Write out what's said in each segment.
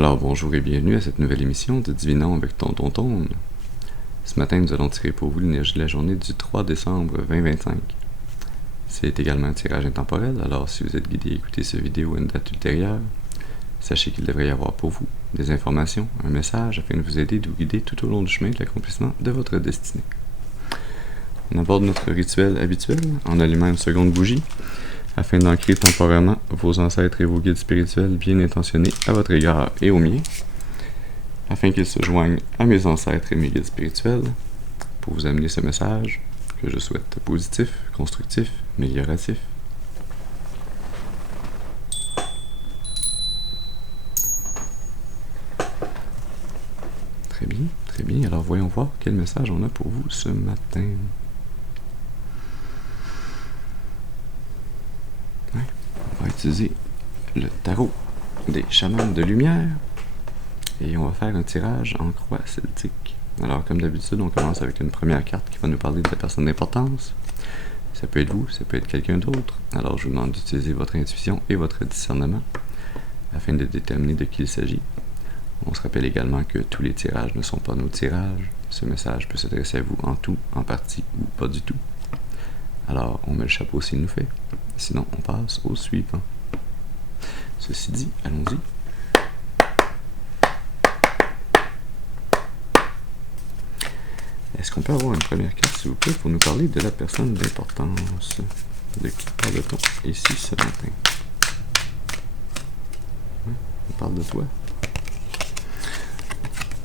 Alors bonjour et bienvenue à cette nouvelle émission de Divinons avec Tonton Tone. Ce matin, nous allons tirer pour vous l'énergie de la journée du 3 décembre 2025. C'est également un tirage intemporel, alors si vous êtes guidé à écouter cette vidéo à une date ultérieure, sachez qu'il devrait y avoir pour vous des informations, un message afin de vous aider et de vous guider tout au long du chemin de l'accomplissement de votre destinée. On aborde notre rituel habituel en allumant une seconde bougie, afin d'ancrer temporairement vos ancêtres et vos guides spirituels bien intentionnés à votre égard et au mien, afin qu'ils se joignent à mes ancêtres et mes guides spirituels pour vous amener ce message que je souhaite positif, constructif, amélioratif. Très bien, très bien. Alors voyons voir quel message on a pour vous ce matin. On va utiliser le tarot des chamans de lumière et on va faire un tirage en croix celtique. Alors comme d'habitude, on commence avec une première carte qui va nous parler de la personne d'importance. Ça peut être vous, ça peut être quelqu'un d'autre. Alors je vous demande d'utiliser votre intuition et votre discernement afin de déterminer de qui il s'agit. On se rappelle également que tous les tirages ne sont pas nos tirages. Ce message peut s'adresser à vous en tout, en partie ou pas du tout. Alors on met le chapeau s'il nous fait. Sinon, on passe au suivant. Ceci dit, allons-y. Est-ce qu'on peut avoir une première carte, s'il vous plaît, pour nous parler de la personne d'importance? De qui parle-t-on ici ce matin? On parle de toi.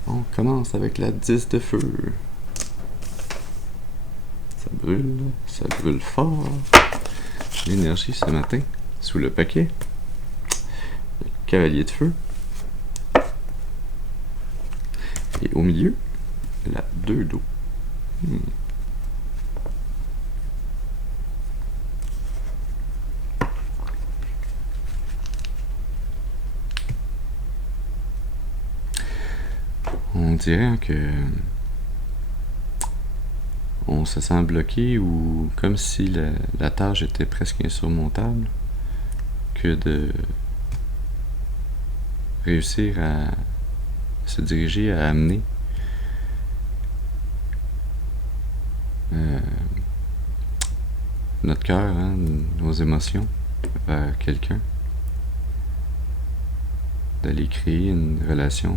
On commence avec la 10 de feu. Ça brûle fort. L'énergie ce matin, sous le paquet, le cavalier de feu, et au milieu, la 2 d'eau. On dirait que on se sent bloqué ou comme si la tâche était presque insurmontable que de réussir à se diriger, à amener notre cœur, nos émotions vers quelqu'un, d'aller créer une relation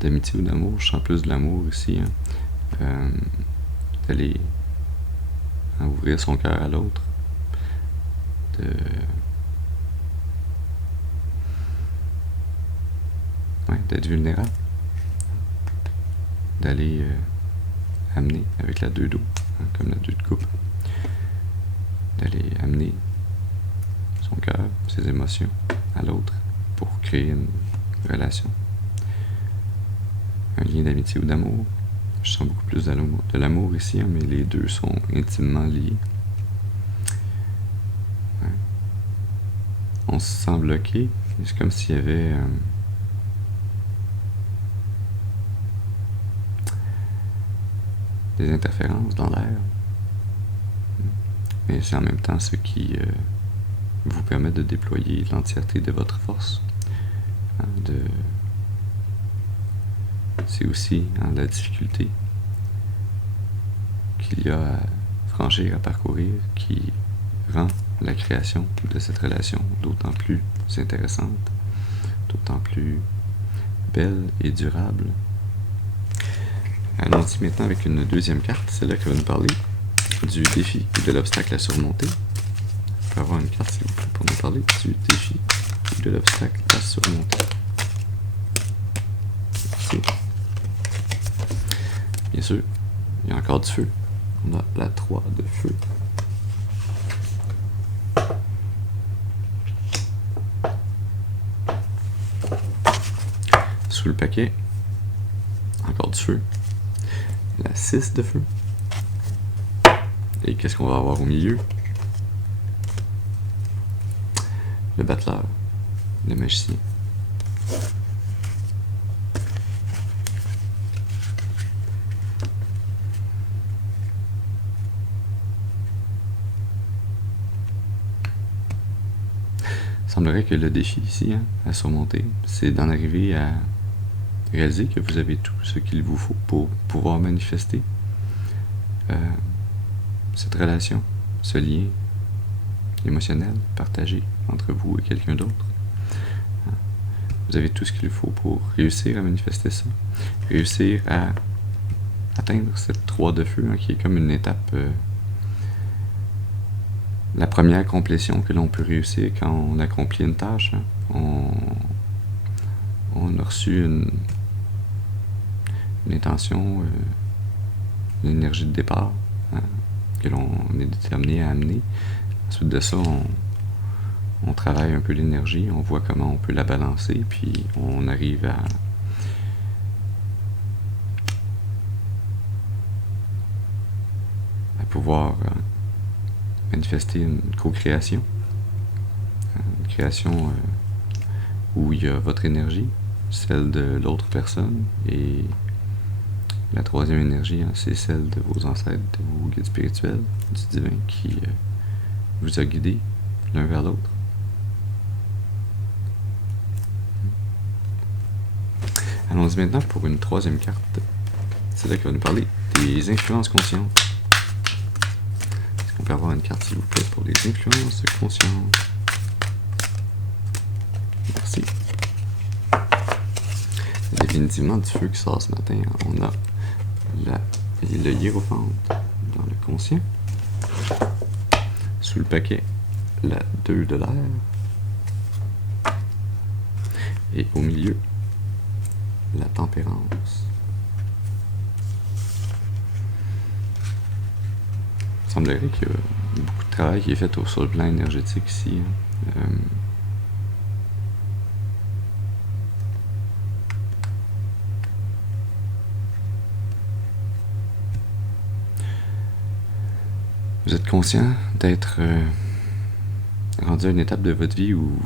d'amitié ou d'amour. Je sens plus de l'amour ici, d'aller ouvrir son cœur à l'autre, d'être vulnérable, d'aller amener avec la 2 d'eau, comme la 2 de coupe, d'aller amener son cœur, ses émotions à l'autre pour créer une relation, un lien d'amitié ou d'amour. Je sens beaucoup plus de l'amour ici, mais les deux sont intimement liés. On se sent bloqué. C'est comme s'il y avait des interférences dans l'air. Mais c'est en même temps ce qui vous permet de déployer l'entièreté de votre force. C'est aussi la difficulté qu'il y a à franchir, à parcourir, qui rend la création de cette relation d'autant plus intéressante, d'autant plus belle et durable. Allons-y maintenant avec une deuxième carte, celle-là qui va nous parler du défi et de l'obstacle à surmonter. On peut avoir une carte, s'il vous plaît, pour nous parler du défi et de l'obstacle à surmonter. Merci. Bien sûr, il y a encore du feu. On a la 3 de feu. Sous le paquet, encore du feu. La 6 de feu. Et qu'est-ce qu'on va avoir au milieu? Le battleur, le magicien. semblerait que le défi ici, à surmonter, c'est d'en arriver à réaliser que vous avez tout ce qu'il vous faut pour pouvoir manifester cette relation, ce lien émotionnel partagé entre vous et quelqu'un d'autre. Vous avez tout ce qu'il faut pour réussir à manifester ça, réussir à atteindre cette 3 de feu, qui est comme une étape, la première complétion que l'on peut réussir quand on accomplit une tâche. On a reçu une intention, une énergie de départ que l'on est déterminé à amener. Ensuite de ça, on travaille un peu l'énergie, on voit comment on peut la balancer, puis on arrive à pouvoir manifester une co-création, une création où il y a votre énergie, celle de l'autre personne, et la troisième énergie, c'est celle de vos ancêtres, de vos guides spirituels, du divin qui vous a guidé l'un vers l'autre. Allons-y maintenant pour une troisième carte. C'est là qui va nous parler des influences conscientes. Est-ce qu'on peut avoir une carte, s'il vous plaît, pour les influences conscientes? Merci. Il y a définitivement du feu qui sort ce matin. On a le hiérophante dans le conscient. Sous le paquet, la 2 de l'air. Et au milieu, la tempérance. Il semblerait qu'il y a beaucoup de travail qui est fait sur le plan énergétique ici. Vous êtes conscient d'être rendu à une étape de votre vie où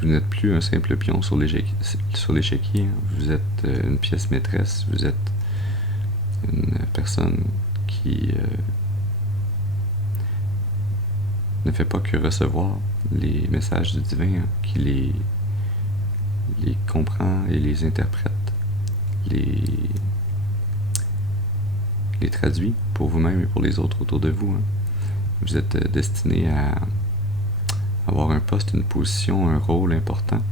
vous n'êtes plus un simple pion sur l'échiquier. Vous êtes une pièce maîtresse, vous êtes une personne qui ne fait pas que recevoir les messages du divin, qui les comprend et les interprète, les traduit pour vous-même et pour les autres autour de vous. Vous êtes destiné à avoir un poste, une position, un rôle important.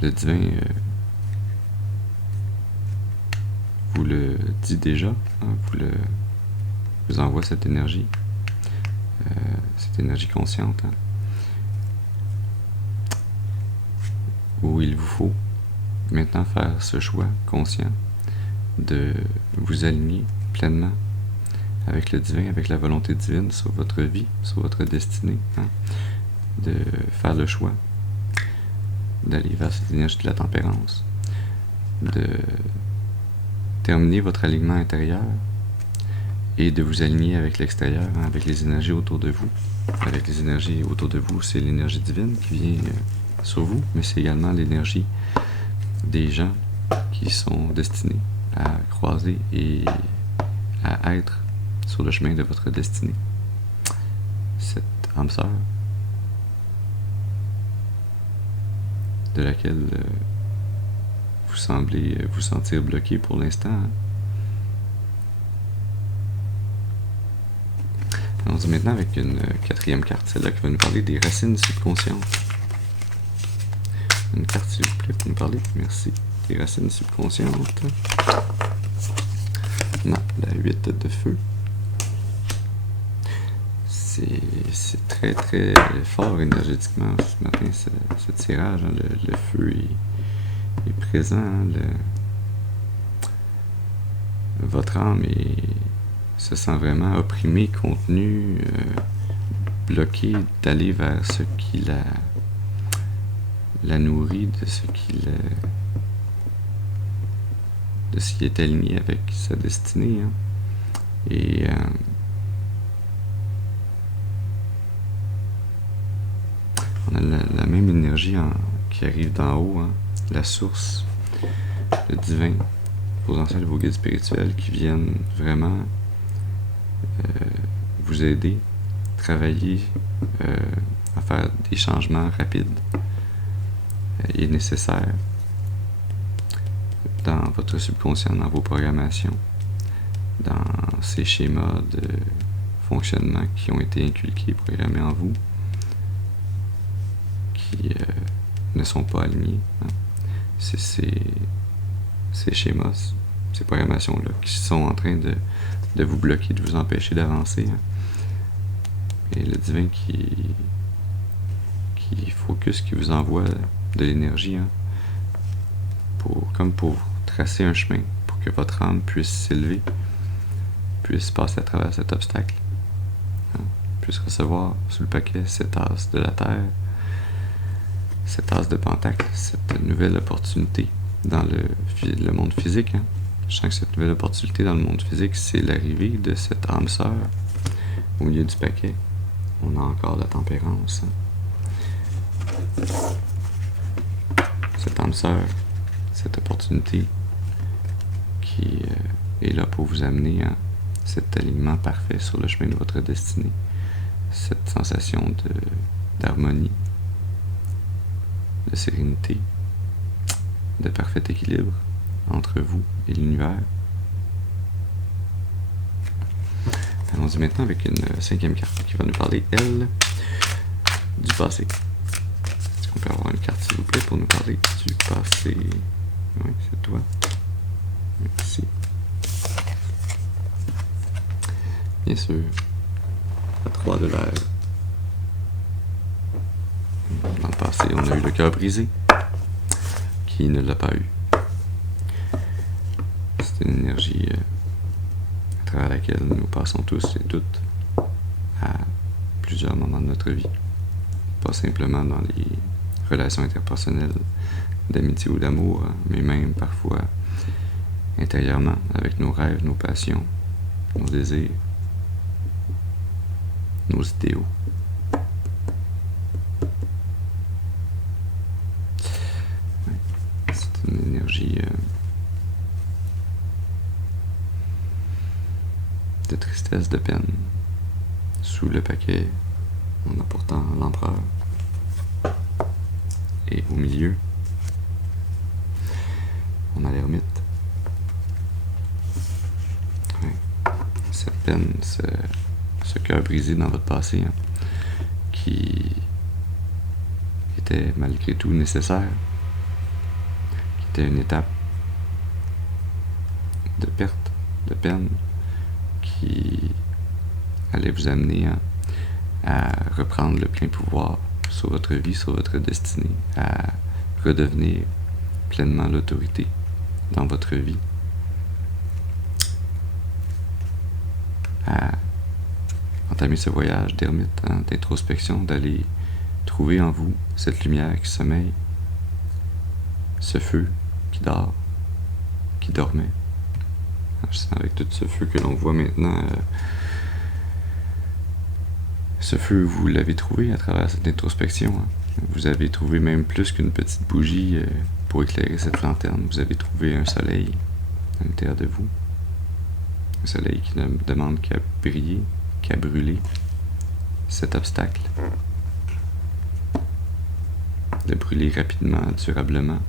Le divin vous le dit déjà, vous envoie cette énergie consciente, où il vous faut maintenant faire ce choix conscient de vous aligner pleinement avec le divin, avec la volonté divine sur votre vie, sur votre destinée, de faire le choix d'aller vers cette énergie de la tempérance, de terminer votre alignement intérieur et de vous aligner avec l'extérieur, avec les énergies autour de vous. Avec les énergies autour de vous, c'est l'énergie divine qui vient sur vous, mais c'est également l'énergie des gens qui sont destinés à croiser et à être sur le chemin de votre destinée. Cette âme sœur de laquelle vous semblez vous sentir bloqué pour l'instant. Allons-y maintenant avec une quatrième carte, celle-là qui va nous parler des racines subconscientes. Une carte, s'il vous plaît, pour nous parler. Merci. Des racines subconscientes. Non, la 8 de feu. C'est très très fort énergétiquement ce matin, ce tirage. Le feu est présent. Votre âme se sent vraiment opprimée, contenue, bloquée d'aller vers ce qui la nourrit, de ce qui est aligné avec sa destinée. Et on a la même énergie qui arrive d'en haut, la source, le divin, vos ancêtres, vos guides spirituels qui viennent vraiment vous aider, travailler à faire des changements rapides et nécessaires dans votre subconscient, dans vos programmations, dans ces schémas de fonctionnement qui ont été inculqués, programmés en vous, qui ne sont pas alignés. Hein. C'est ces schémas, ces programmations-là qui sont en train de vous bloquer, de vous empêcher d'avancer. Hein. Et le divin qui focus, qui vous envoie de l'énergie, hein, comme pour tracer un chemin, pour que votre âme puisse s'élever, puisse passer à travers cet obstacle, hein, puisse recevoir sous le paquet cette as de la terre, cette as de pentacle, cette nouvelle opportunité dans le monde physique. Hein. Je sens que cette nouvelle opportunité dans le monde physique, c'est l'arrivée de cette âme sœur au milieu du paquet. On a encore la tempérance. Hein. Cette âme sœur, cette opportunité qui est là pour vous amener à cet alignement parfait sur le chemin de votre destinée. Cette sensation d'harmonie, de sérénité, de parfait équilibre entre vous et l'univers. Allons-y maintenant avec une 5e carte qui va nous parler, elle, du passé. Est-ce qu'on peut avoir une carte, s'il vous plaît, pour nous parler du passé? Oui, c'est toi. Merci. Bien sûr. La 3 de l'air. Dans le passé, on a eu le cœur brisé. Qui ne l'a pas eu? C'est une énergie à travers laquelle nous passons tous et toutes à plusieurs moments de notre vie. Pas simplement dans les relations interpersonnelles d'amitié ou d'amour, mais même parfois intérieurement, avec nos rêves, nos passions, nos désirs, nos idéaux. C'est une énergie de tristesse, de peine. Sous le paquet, on a pourtant l'empereur. Et au milieu, on a l'ermite. Ouais. Cette peine, ce cœur brisé dans votre passé, hein, qui était malgré tout nécessaire, qui était une étape de perte, de peine, qui allait vous amener à reprendre le plein pouvoir sur votre vie, sur votre destinée, à redevenir pleinement l'autorité dans votre vie, à entamer ce voyage d'ermite, hein, d'introspection, d'aller trouver en vous cette lumière qui sommeille, ce feu qui dort, qui dormait. Je sens avec tout ce feu que l'on voit maintenant, ce feu, vous l'avez trouvé à travers cette introspection. Hein. Vous avez trouvé même plus qu'une petite bougie pour éclairer cette lanterne. Vous avez trouvé un soleil à l'intérieur de vous. Un soleil qui ne demande qu'à briller, qu'à brûler cet obstacle. De brûler rapidement, durablement.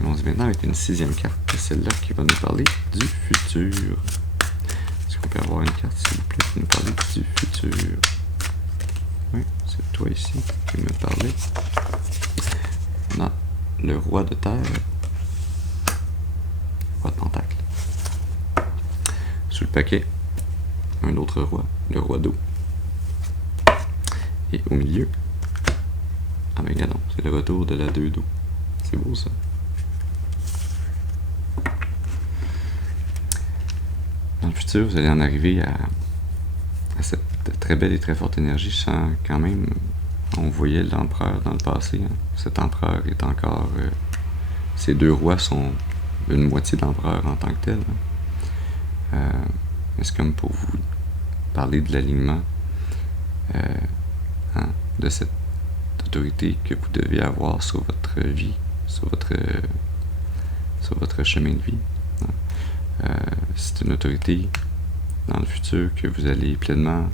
Allons-y maintenant avec une 6e carte, celle-là qui va nous parler du futur. Est-ce qu'on peut avoir une carte, s'il vous plaît, qui nous parle du futur? Oui, c'est toi ici qui me parlait. On a le roi de terre, roi de pentacle. Sous le paquet, un autre roi, le roi d'eau. Et au milieu, ah ben regardons, c'est le retour de la 2 d'eau. C'est beau ça. Dans le futur, vous allez en arriver à cette très belle et très forte énergie. Je sens quand même, on voyait l'empereur dans le passé. Hein. Cet empereur est encore... ces 2 rois sont une moitié de l'empereur en tant que tel. Hein. C'est comme pour vous parler de l'alignement, hein, de cette autorité que vous devez avoir sur votre vie, sur votre chemin de vie. C'est une autorité dans le futur que vous allez pleinement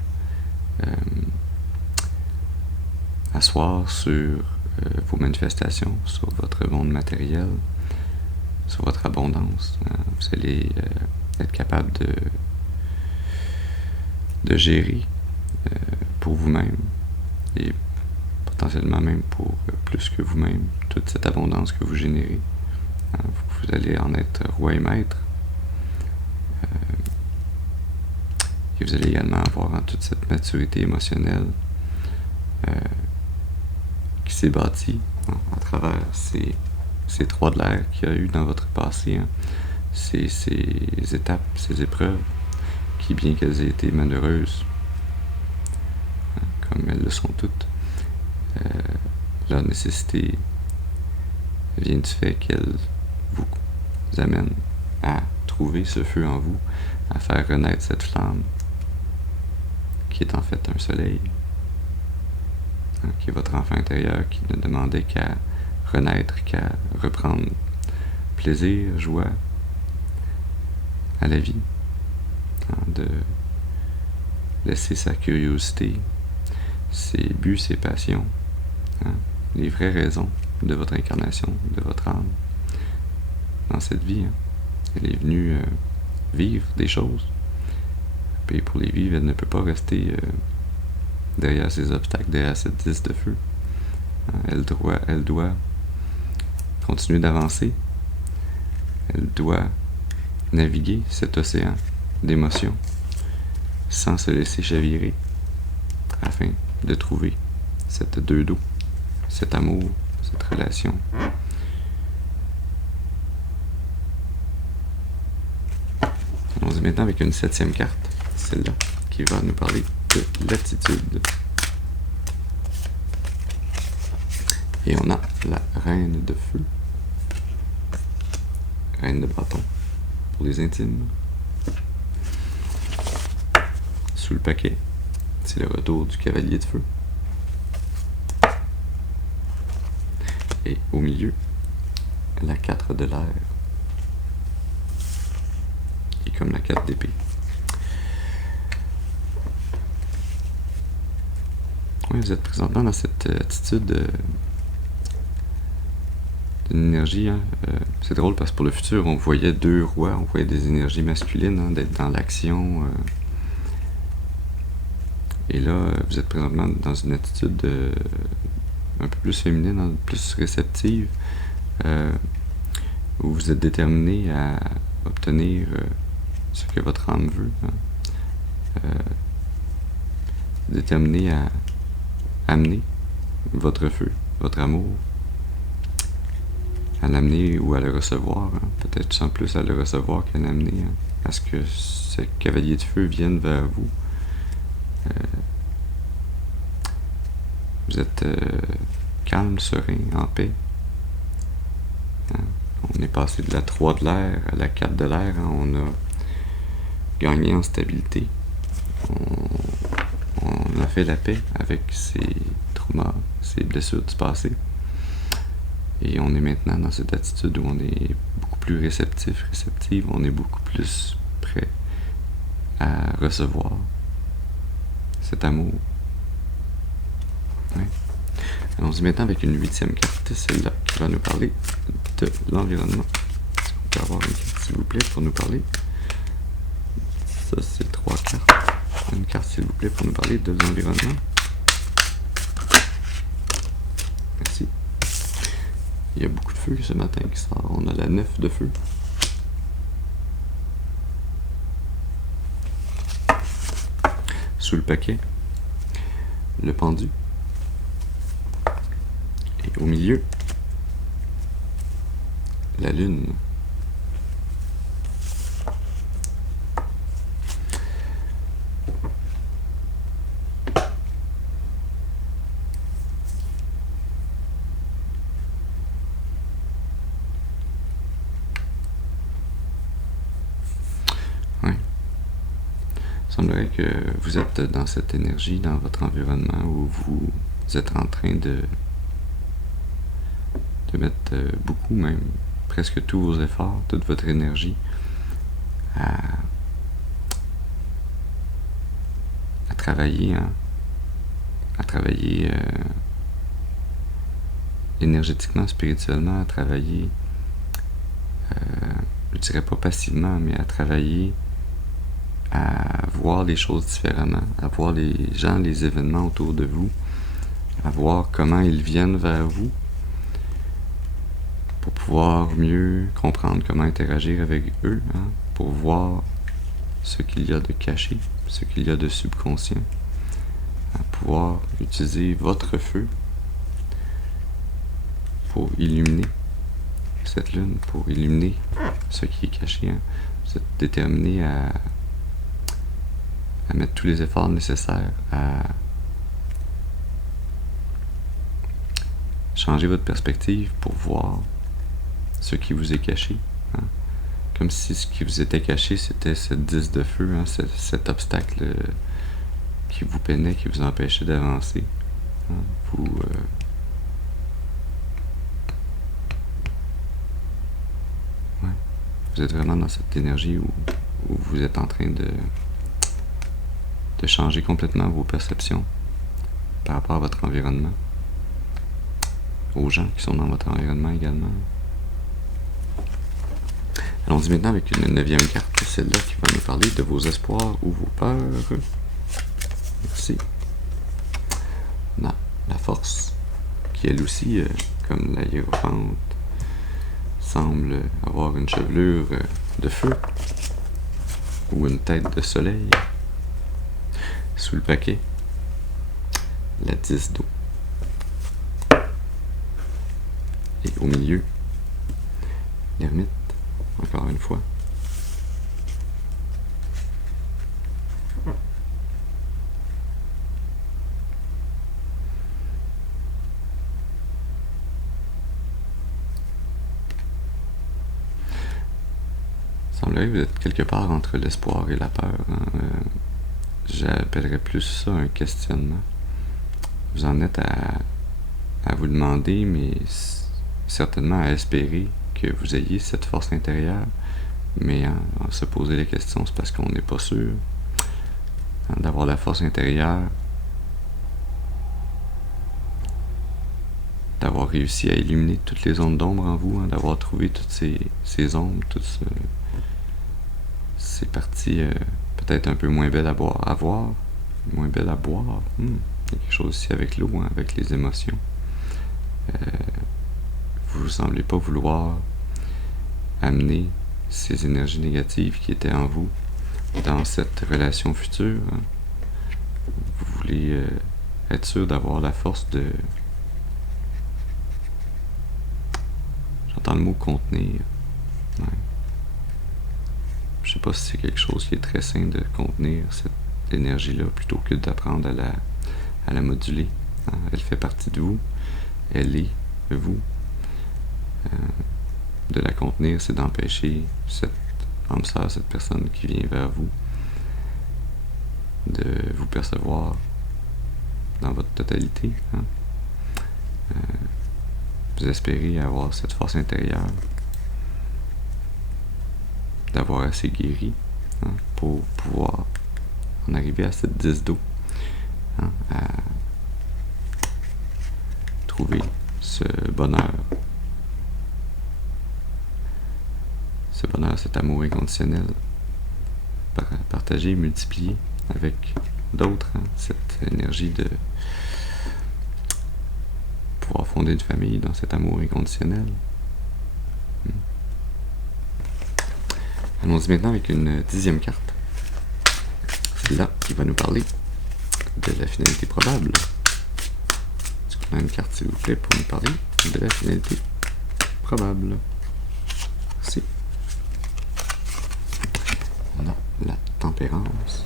asseoir sur vos manifestations, sur votre monde matériel, sur votre abondance. Vous allez être capable de gérer pour vous-même et potentiellement même pour plus que vous-même toute cette abondance que vous générez. Vous allez en être roi et maître. Et vous allez également avoir toute cette maturité émotionnelle qui s'est bâtie à travers ces trois de l'air qu'il y a eu dans votre passé, ces étapes, ces épreuves, qui, bien qu'elles aient été malheureuses, comme elles le sont toutes, leur nécessité vient du fait qu'elles vous amènent à trouver ce feu en vous, à faire renaître cette flamme qui est en fait un soleil, qui est votre enfant intérieur qui ne demandait qu'à renaître, qu'à reprendre plaisir, joie à la vie, de laisser sa curiosité, ses buts, ses passions, les vraies raisons de votre incarnation, de votre âme dans cette vie. Elle est venue vivre des choses. Et pour les vivre, elle ne peut pas rester derrière ces obstacles, derrière cette disque de feu. Elle doit continuer d'avancer. Elle doit naviguer cet océan d'émotions sans se laisser chavirer afin de trouver cette deux d'eau, cet amour, cette relation. Allons-y maintenant avec une 7e carte, celle-là, qui va nous parler de l'attitude. Et on a la reine de feu, reine de bâton pour les intimes. Sous le paquet, c'est le retour du cavalier de feu. Et au milieu, la 4 de l'air, qui est comme la 4 d'épée. Oui, vous êtes présentement dans cette attitude d'une énergie. C'est drôle parce que pour le futur, on voyait deux rois, on voyait des énergies masculines, d'être dans l'action. Et là, vous êtes présentement dans une attitude un peu plus féminine, plus réceptive, où vous êtes déterminé à obtenir ce que votre âme veut. Déterminé à amener votre feu, votre amour, à l'amener ou à le recevoir, peut-être sans plus à le recevoir qu'à l'amener, à ce que ce cavalier de feu vienne vers vous. Vous êtes calme, serein, en paix. On est passé de la 3 de l'air à la 4 de l'air. On a gagné en stabilité. On a fait la paix avec ses traumas, ses blessures du passé. Et on est maintenant dans cette attitude où on est beaucoup plus réceptive. On est beaucoup plus prêt à recevoir cet amour. Ouais. Allons-y maintenant avec une 8e carte, celle-là, qui va nous parler de l'environnement. Est-ce qu'on peut avoir une carte, s'il vous plaît, pour nous parler? Ça, c'est 3 cartes. Une carte, s'il vous plaît, pour nous parler de l'environnement. Merci. Il y a beaucoup de feu ce matin qui sort. On a la 9 de feu. Sous le paquet, le pendu. Et au milieu, la lune. Oui. Il semblerait que vous êtes dans cette énergie, dans votre environnement, où vous êtes en train de de mettre beaucoup, même presque tous vos efforts, toute votre énergie à travailler, hein, à travailler énergétiquement, spirituellement, à travailler, je dirais pas passivement, mais à travailler à voir les choses différemment, à voir les gens, les événements autour de vous, à voir comment ils viennent vers vous pour pouvoir mieux comprendre comment interagir avec eux, hein, pour voir ce qu'il y a de caché, ce qu'il y a de subconscient, à pouvoir utiliser votre feu pour illuminer cette lune, pour illuminer ce qui est caché. Hein. Vous êtes déterminé à mettre tous les efforts nécessaires à changer votre perspective pour voir ce qui vous est caché. Hein. Comme si ce qui vous était caché, c'était cette 10 de feu, hein, cet obstacle qui vous peinait, qui vous empêchait d'avancer. Hein. Vous êtes vraiment dans cette énergie où vous êtes en train de changer complètement vos perceptions par rapport à votre environnement, aux gens qui sont dans votre environnement également. Allons-y maintenant avec une 9e carte, celle-là qui va nous parler de vos espoirs ou vos peurs. Merci. On a la force, qui elle aussi, comme la hiérophante, semble avoir une chevelure de feu ou une tête de soleil. Sous le paquet, la 10 d'eau. Et au milieu, l'ermite, encore une fois. Il semblerait que vous êtes quelque part entre l'espoir et la peur. Hein. J'appellerais plus ça un questionnement. Vous en êtes à vous demander, mais certainement à espérer que vous ayez cette force intérieure, mais en se poser la question, c'est parce qu'on n'est pas sûr d'avoir la force intérieure, d'avoir réussi à éliminer toutes les zones d'ombre en vous, hein, d'avoir trouvé toutes ces ombres, toutes ces parties peut-être un peu moins belles à voir, moins belles à boire. Il y a quelque chose aussi avec l'eau, hein, avec les émotions. Vous ne semblez pas vouloir amener ces énergies négatives qui étaient en vous dans cette relation future. Hein. Vous voulez être sûr d'avoir la force de... J'entends le mot contenir. Ouais. Je sais pas si c'est quelque chose qui est très sain de contenir cette énergie-là plutôt que d'apprendre à la moduler. Hein. Elle fait partie de vous. Elle est vous. De la contenir, c'est d'empêcher cette âme sœur, cette personne qui vient vers vous, de vous percevoir dans votre totalité. Hein. Vous espérez avoir cette force intérieure, d'avoir assez guéri, hein, pour pouvoir en arriver à cette 10 d'eau, hein, à trouver ce bonheur. Ce bonheur, cet amour inconditionnel, partagé, multiplié avec d'autres, hein, cette énergie de pouvoir fonder une famille dans cet amour inconditionnel. Allons-y maintenant avec une 10e carte. Celle-là qui va nous parler de la finalité probable. Est-ce qu'on a une carte, s'il vous plaît, pour nous parler de la finalité probable? Merci. On a la tempérance.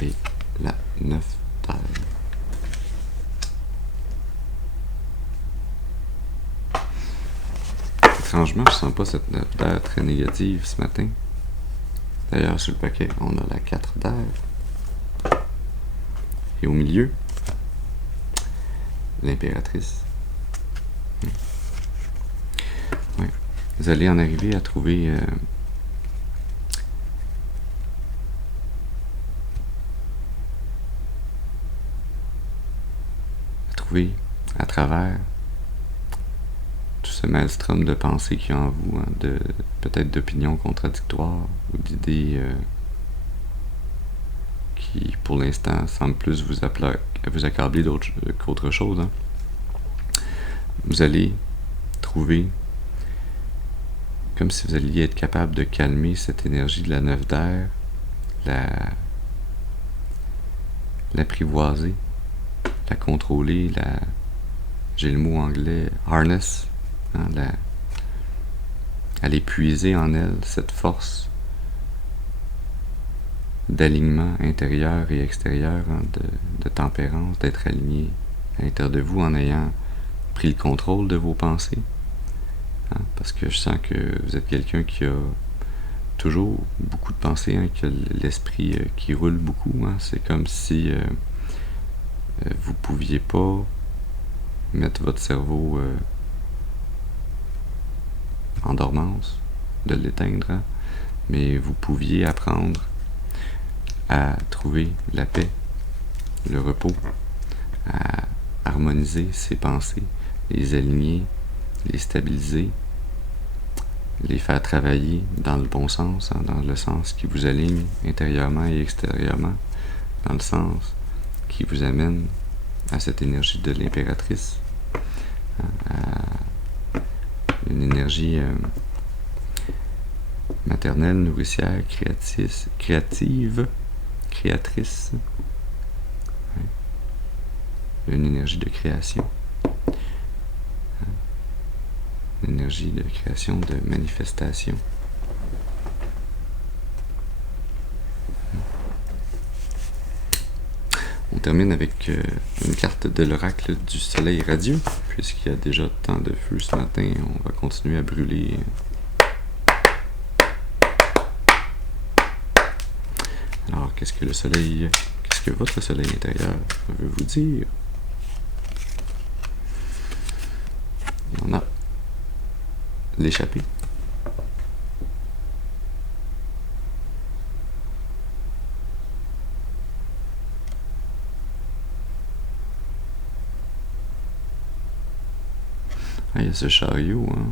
Et la 9 d'air. Étrangement, je sens pas cette 9 d'air très négative ce matin. D'ailleurs, sur le paquet, on a la 4 d'air. Et au milieu, l'impératrice. Ouais. Vous allez en arriver à trouver à travers tout ce maelstrom de pensées qu'il y a en vous, hein, peut-être d'opinions contradictoires ou d'idées qui, pour l'instant, semblent plus vous accabler qu'autre chose. Hein. Vous allez trouver comme si vous alliez être capable de calmer cette énergie de la 9 d'air, l'apprivoiser, la contrôler, j'ai le mot anglais harness, hein, à l'épuiser en elle, cette force d'alignement intérieur et extérieur, hein, de tempérance, d'être aligné à l'intérieur de vous en ayant pris le contrôle de vos pensées. Hein, parce que je sens que vous êtes quelqu'un qui a toujours beaucoup de pensées, hein, qui a l'esprit qui roule beaucoup. Hein, c'est comme si vous pouviez pas mettre votre cerveau en dormance, de l'éteindre, hein, mais vous pouviez apprendre à trouver la paix, le repos, à harmoniser ses pensées, les aligner, les stabiliser, les faire travailler dans le bon sens, hein, dans le sens qui vous aligne intérieurement et extérieurement, dans le sens qui vous amène à cette énergie de l'impératrice, hein, à une énergie maternelle, nourricière, créatrice, ouais. Une énergie de création, hein. Une énergie de création, de manifestation. On termine avec une carte de l'oracle du soleil radieux, puisqu'il y a déjà tant de feu ce matin, on va continuer à brûler. Alors, qu'est-ce que votre soleil intérieur veut vous dire? Et on a l'échappée. Ah, il y a ce chariot, hein.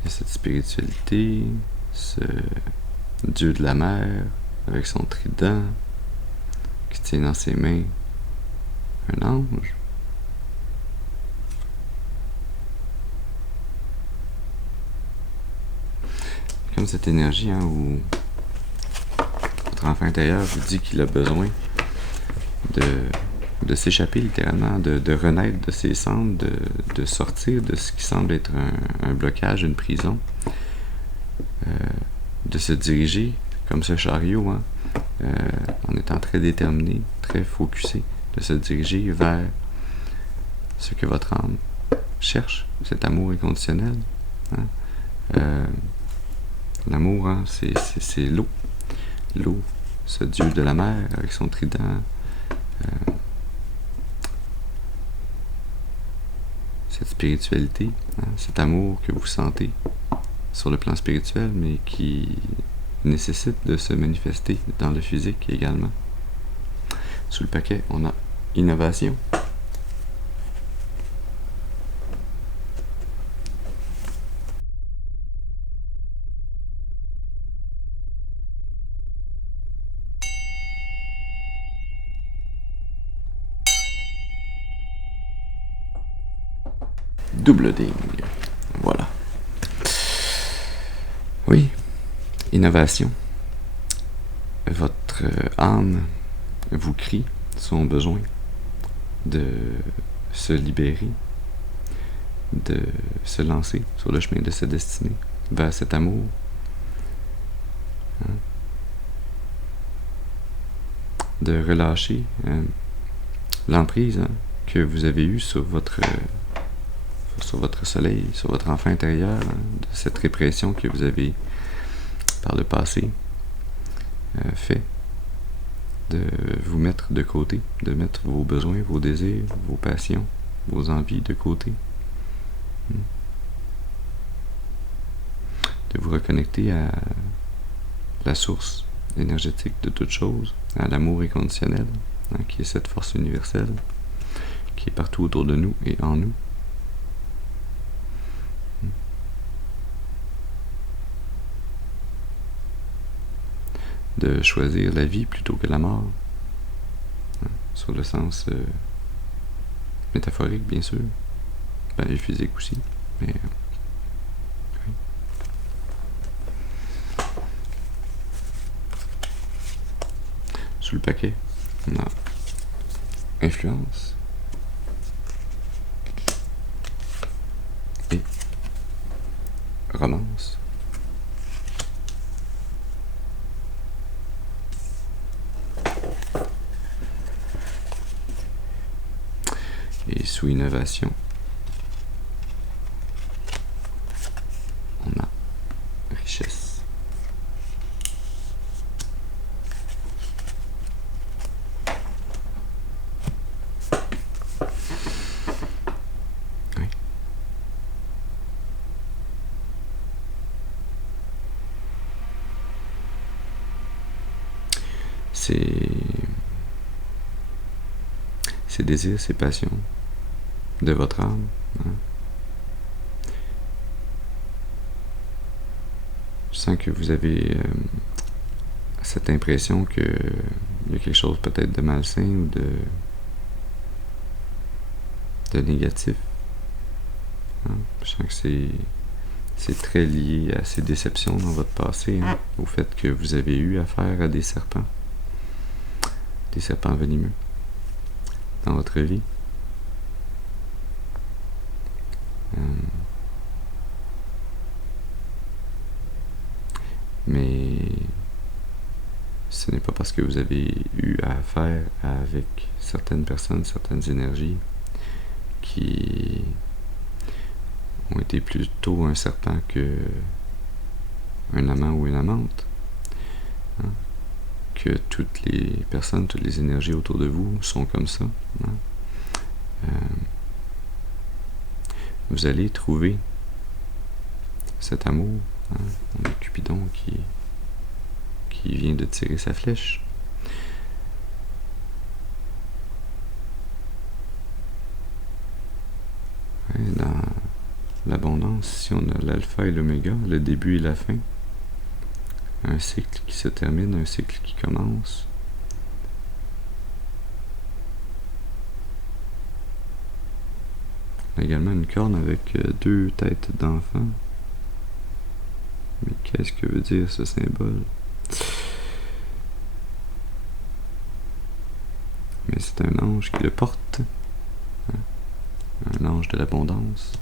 Il y a cette spiritualité, ce dieu de la mer avec son trident qui tient dans ses mains un ange. Comme cette énergie, hein, où votre enfant intérieur vous dit qu'il a besoin de s'échapper littéralement, de renaître de ses cendres, de sortir de ce qui semble être un blocage, une prison, de se diriger comme ce chariot, hein, en étant très déterminé, très focusé, de se diriger vers ce que votre âme cherche, cet amour inconditionnel. Hein. L'amour, hein, c'est l'eau. L'eau, ce dieu de la mer avec son trident. Cette spiritualité, hein, cet amour que vous sentez sur le plan spirituel, mais qui nécessite de se manifester dans le physique également. Sous le paquet, on a innovation. Double ding. Voilà. Oui, innovation. Votre âme vous crie son besoin de se libérer, de se lancer sur le chemin de sa destinée, vers cet amour. Hein? De relâcher l'emprise, hein, que vous avez eue sur votre soleil, sur votre enfant intérieur, hein, de cette répression que vous avez par le passé fait, de vous mettre de côté, de mettre vos besoins, vos désirs, vos passions, vos envies de côté. De vous reconnecter à la source énergétique de toute chose, à l'amour inconditionnel, qui est cette force universelle, qui est partout autour de nous et en nous. De choisir la vie plutôt que la mort, sur le sens métaphorique, bien sûr, et physique aussi, mais oui. Sous le paquet, on a influence et romance. Et sous innovation, on a richesse. Oui. Ces désirs, ces passions de votre âme, Je sens que vous avez cette impression qu'il y a quelque chose peut-être de malsain ou de négatif. Je sens que c'est très lié à ces déceptions dans votre passé, au fait que vous avez eu affaire à des serpents venimeux dans votre vie. Mais ce n'est pas parce que vous avez eu affaire avec certaines personnes, certaines énergies qui ont été plutôt un serpent que un amant ou une amante, que toutes les personnes, toutes les énergies autour de vous sont comme ça. Vous allez trouver cet amour. On a Cupidon qui vient de tirer sa flèche. Dans l'abondance, si on a l'alpha et l'oméga, le début et la fin, un cycle qui se termine, un cycle qui commence. On a également une corne avec 2 têtes d'enfants. Mais qu'est-ce que veut dire ce symbole? Mais c'est un ange qui le porte. Un ange de l'abondance.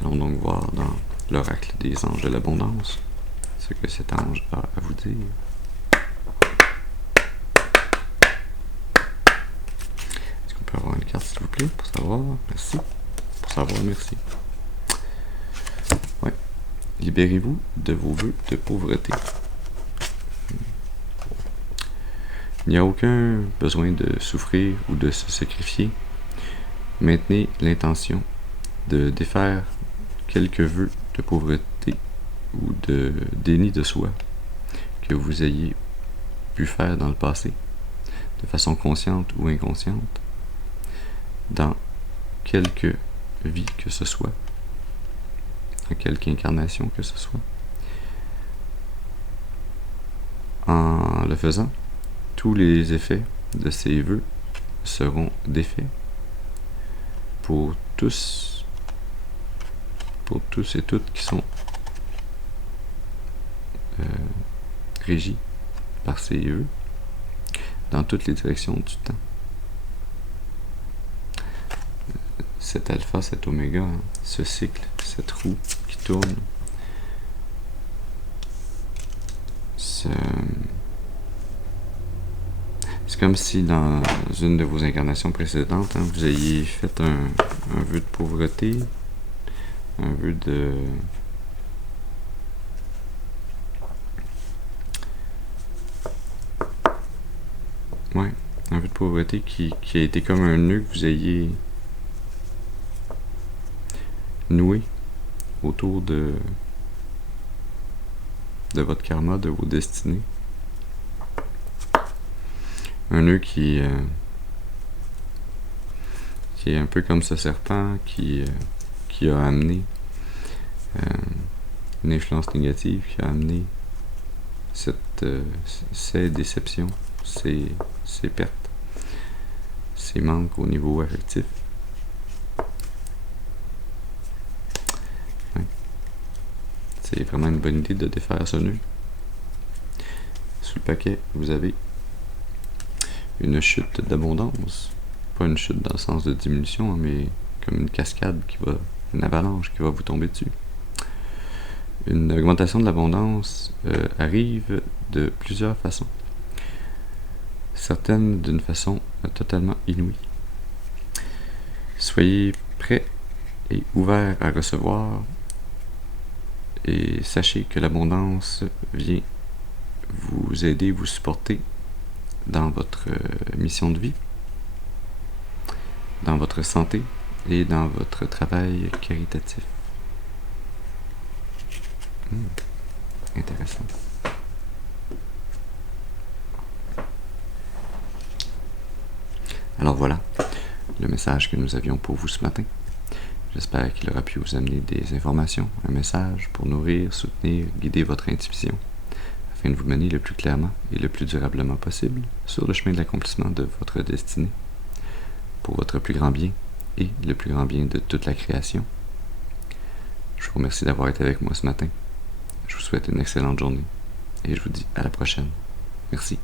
Allons donc voir dans l'oracle des anges de l'abondance ce que cet ange a à vous dire. Est-ce qu'on peut avoir une carte, s'il vous plaît, pour savoir? Merci. Pour savoir, merci. Ouais. Libérez-vous de vos vœux de pauvreté. Il n'y a aucun besoin de souffrir ou de se sacrifier. Maintenez l'intention de défaire quelques vœux de pauvreté ou de déni de soi que vous ayez pu faire dans le passé, de façon consciente ou inconsciente, dans quelque vie que ce soit, dans quelque incarnation que ce soit. En le faisant, tous les effets de ces vœux seront défaits pour tous et toutes qui sont régis par ces vœux dans toutes les directions du temps. Cet alpha, cet oméga, ce cycle, cette roue qui tourne, c'est comme si dans une de vos incarnations précédentes, vous ayez fait un vœu de pauvreté, un vœu Ouais, un vœu de pauvreté qui a été comme un nœud que vous ayez noué autour de votre karma, de vos destinées. Un nœud qui est un peu comme ce serpent qui a amené une influence négative, qui a amené ces déceptions, ces pertes, ces manques au niveau affectif. Ouais. C'est vraiment une bonne idée de défaire ce nœud. Sous le paquet, vous avez une chute d'abondance. Pas une chute dans le sens de diminution, mais comme une cascade une avalanche qui va vous tomber dessus. Une augmentation de l'abondance arrive de plusieurs façons. Certaines d'une façon totalement inouïe. Soyez prêts et ouverts à recevoir et sachez que l'abondance vient vous aider, vous supporter dans votre mission de vie, dans votre santé et dans votre travail caritatif. Intéressant. Alors voilà, le message que nous avions pour vous ce matin. J'espère qu'il aura pu vous amener des informations, un message pour nourrir, soutenir, guider votre intuition, afin de vous mener le plus clairement et le plus durablement possible sur le chemin de l'accomplissement de votre destinée, pour votre plus grand bien et le plus grand bien de toute la création. Je vous remercie d'avoir été avec moi ce matin. Je vous souhaite une excellente journée et je vous dis à la prochaine. Merci.